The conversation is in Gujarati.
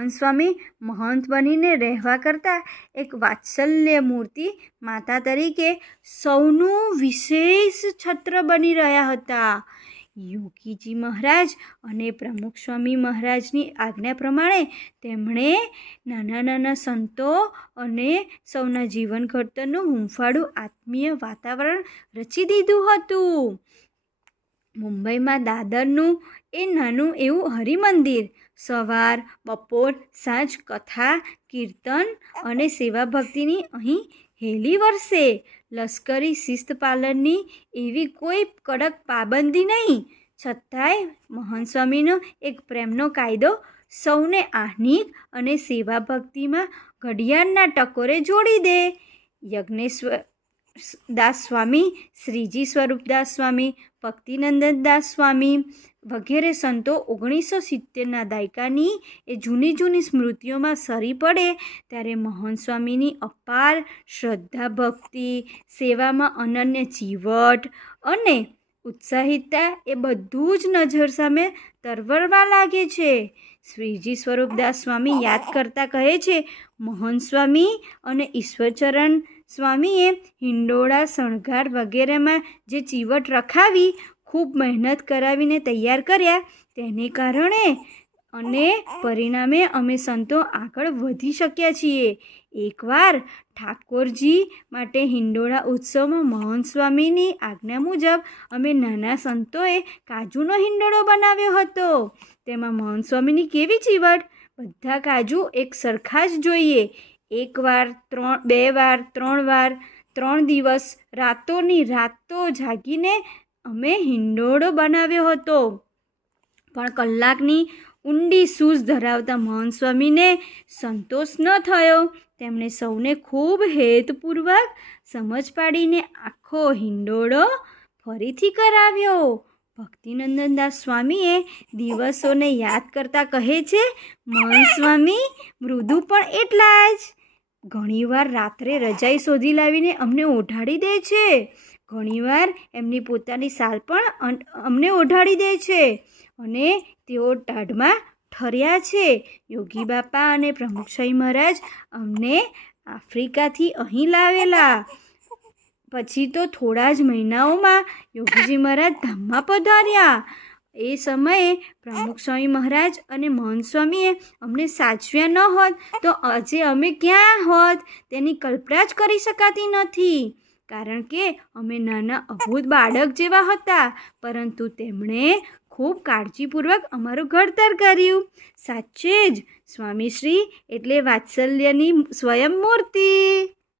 મહંત સ્વામી મહંત બનીને રહેવા કરતાં એક વાત્સલ્ય મૂર્તિ માતા તરીકે સૌનું વિશેષ છત્ર બની રહ્યા હતા. યોગીજી મહારાજ અને પ્રમુખ સ્વામી મહારાજની આજ્ઞા પ્રમાણે તેમણે નાના નાના સંતો અને સૌના જીવન ઘડતરનું હૂંફાળું આત્મીય વાતાવરણ રચી દીધું હતું. મુંબઈમાં દાદરનું એ નાનું એવું હરિમંદિર સવાર બપોર સાંજ કથા કીર્તન અને સેવા ભક્તિની અહીં હેલી વરસે. લશ્કરી શિસ્ત પાલનની એવી કોઈ કડક પાબંદી નહીં, છતાંય મહંત સ્વામીનો એક પ્રેમનો કાયદો સૌને આહ્નિક અને સેવા ભક્તિમાં ઘડિયાળના ટકોરે જોડી દે. યજ્ઞેશ્વર દાસ સ્વામી, શ્રીજી સ્વરૂપદાસ સ્વામી, ભક્તિનંદન દાસ સ્વામી વગેરે સંતો 1970ના દાયકાની એ જૂની જૂની સ્મૃતિઓમાં સરી પડે ત્યારે મહંત સ્વામીની અપાર શ્રદ્ધા ભક્તિ, સેવામાં અનન્ય ચીવટ અને ઉત્સાહિતતા એ બધું જ નજર સામે તરવરવા લાગે છે. શ્રીજી સ્વરૂપદાસ સ્વામી યાદ કરતા કહે છે, મહંત સ્વામી અને ઈશ્વરચરણ સ્વામીએ હિંડોળા શણગાર વગેરેમાં જે ચીવટ રખાવી, ખૂબ મહેનત કરાવીને તૈયાર કર્યા, તેને કારણે અને પરિણામે અમે સંતો આગળ વધી શક્યા છીએ. એકવાર ઠાકોરજી માટે હિંડોળા ઉત્સવમાં મહંત સ્વામીની આજ્ઞા મુજબ અમે નાના સંતોએ કાજુનો હિંડોળો બનાવ્યો હતો. તેમાં મહંત સ્વામીની કેવી ચીવટ! બધા કાજુ એક સરખા જ જોઈએ. એક વાર, બે વાર, 3 વાર, 3 દિવસ રાતોની રાતો જાગીને અમે હિંડોળો બનાવ્યો હતો. પણ કલાકની ઊંડી સૂઝ ધરાવતા મહંત સ્વામીને સંતોષ ન થયો. તેમણે સૌને ખૂબ હેતપૂર્વક સમજ પાડીને આખો હિંડોળો ફરીથી કરાવ્યો. ભક્તિનંદન દાસ સ્વામીએ દિવસોને યાદ કરતા કહે છે, મહંત સ્વામી મૃદુ પણ એટલા જ. ઘણીવાર રાત્રે રજાઈ શોધી લાવીને અમને ઓઢાડી દે છે. ઘણીવાર એમની પોતાની સાલ પણ અમને ઓઢાડી દે છે અને તેઓ ટાઢમાં ઠર્યા છે. યોગી બાપા અને પ્રમુખ સ્વામી મહારાજ અમને આફ્રિકાથી અહીં લાવેલા. પછી તો થોડા જ મહિનાઓમાં યોગીજી મહારાજ ધામમાં પધાર્યા. એ સમયે પ્રમુખ સ્વામી મહારાજ અને મહંત સ્વામીએ અમને સાચવ્યા ન હોત તો આજે અમે ક્યાં હોત તેની કલ્પના જ કરી શકાતી નથી. કારણ કે અમે નાના અભૂત બાળક જેવા હતા, પરંતુ તેમણે ખૂબ કાળજીપૂર્વક અમારું ઘડતર કર્યું. સાચે જ સ્વામીશ્રી એટલે વાત્સલ્યની સ્વયં મૂર્તિ.